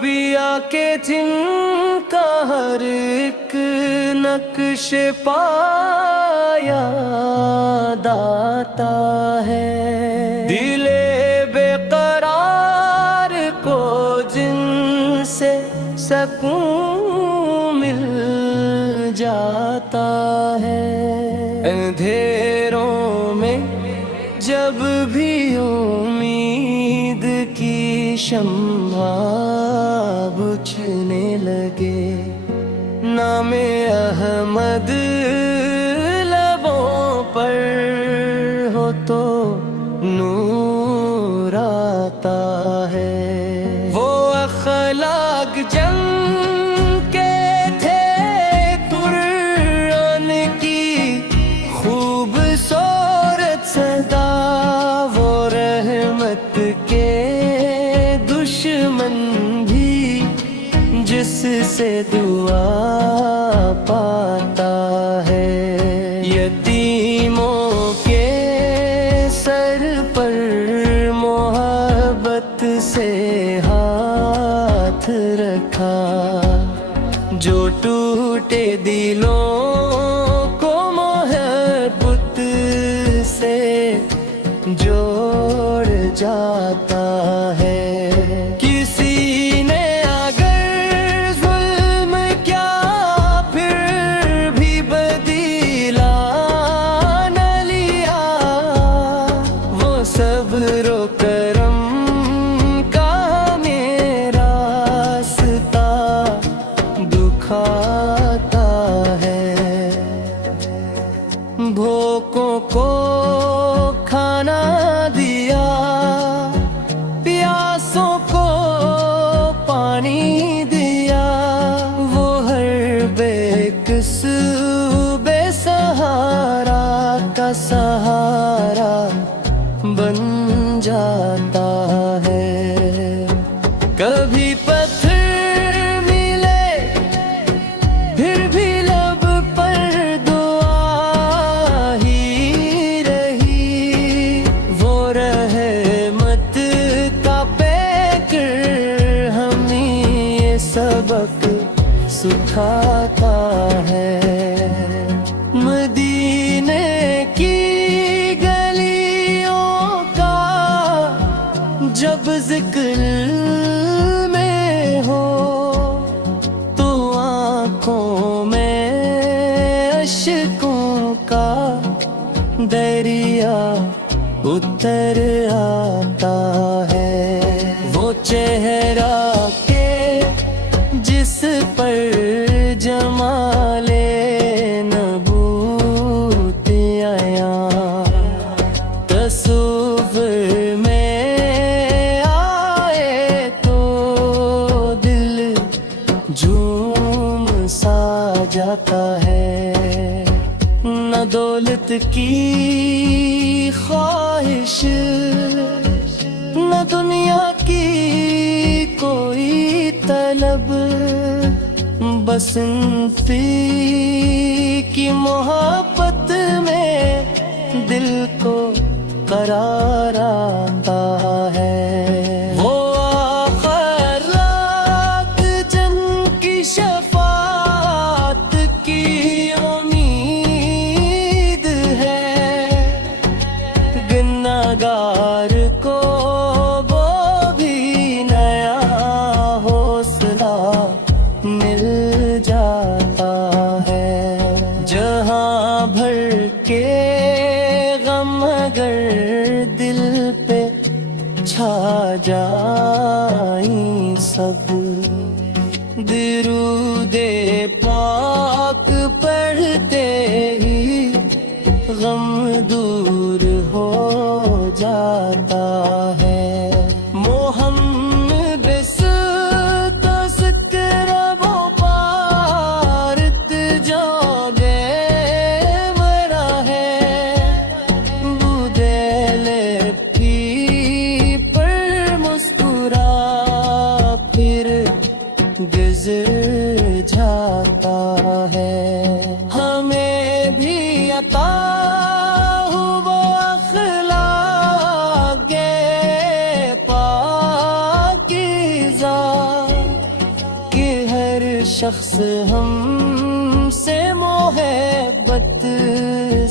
بھی آ کے جن کا ہر ایک نقش پایا داتا ہے، دل بے قرار کو جن سے سکون مل جاتا ہے، اندھیروں میں جب بھی امید کی شمع بجھنے لگے، نام احمد لبوں پر ہو تو نور آتا ہے۔ وہ اخلاق جنگ کے تھے قرآن کی خوبصورت صدا، وہ رحمت کے دشمن بھی جس سے دعا پاتا ہے، یتیموں کے سر پر محبت سے ہاتھ رکھا، جو ٹوٹے دلوں کو محبت سے جوڑ جاتا ہے۔ کسی نے اگر ظلم کیا پھر بھی بدلہ نہ لیا، وہ صبر و کرم کا میرا راستہ دکھاتا ہے، بھوکوں کو کھانا دیا، پیاسوں کو پانی دیا، وہ ہر بے کس بے سہارا کا سہارا بن جاتا ہے۔ کبھی پتھر ملے پھر بھی لب پر دعا ہی رہی، وہ رحمت کا پیکر ہمیں یہ سبق سکھاتا ہے۔ مدینے کی گلیوں کا جب ذکر میں ہو تو آنکھوں میں اشکوں کا دریا اتر آتا ہے، وہ چہرہ کے جس پر جمال نبوت عیاں تصور میں آئے تو دل جھوم سا جاتا ہے۔ نہ دولت کی خواہش نہ دنیا کی کوئی طلب، بس انتی کی محبت میں دل کو قرار آتا ہے۔ وہ اخلاق جن کی شفاعت کی امید ہے، گنہگار کو وہ بھی نیا حوصلہ مل جاتا ہے۔ جہاں بھر کے غم اگر دل پہ چھا جائیں سب، درود پاک پڑھتے ہی غم دور ہو جاتا ہے۔ محمد بس تو ذکر وہ پارت جو دے مرا ہے، بودیل پھی پر مسکرا پھر گزر جاتا ہے۔ ہمیں بھی عطا ہوا اخلاق پاکیزہ،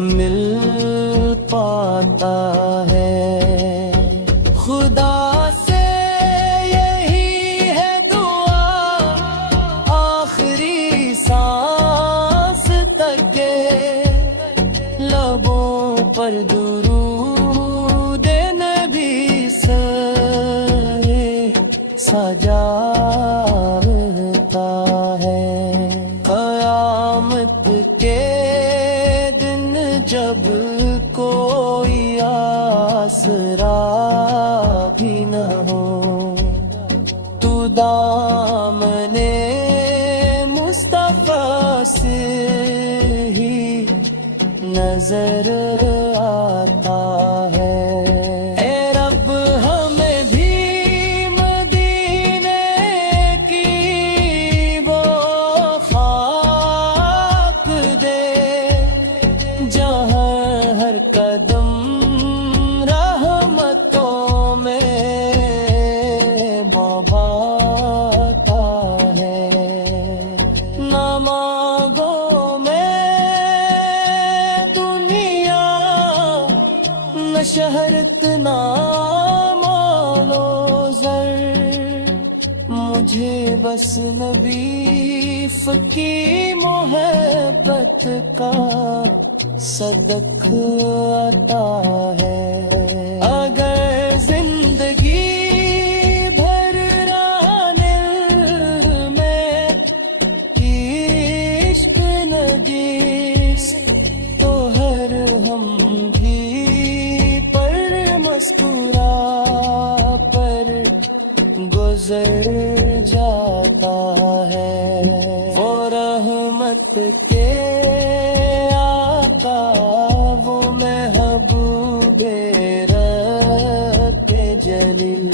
مل پاتا ہے خدا سے یہی ہے دعا آخری سانس تک کے لبوں پر درود نبی سجاتا ہے قیامت کے دن جب کوئی آسرا بھی نہ ہو تو دامن مصطفیٰ سے ہی نظر آتا ہے اے رب ہمیں بھی مدینے کی وہ خاک دے جہاں ہر قدم رحمتوں میں بہتا ہے نہ مانگو شہرت نہ مال و زر مجھے بس نبی کی محبت کا صدق عطا ہے اگر زندگی بھر رانے میں عشق نگیس تو ہر ہم بھی مسکرا پر گزر جاتا ہے وہ رحمت کے آقا وہ محبوب رب جلیل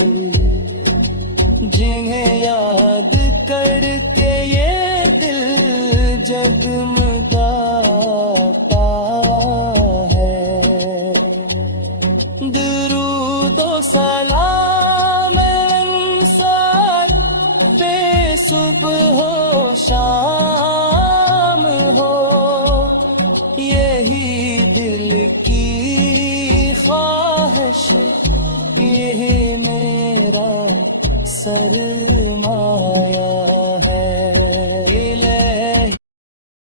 جنہیں یاد کر کے یہ دل جگمگاتا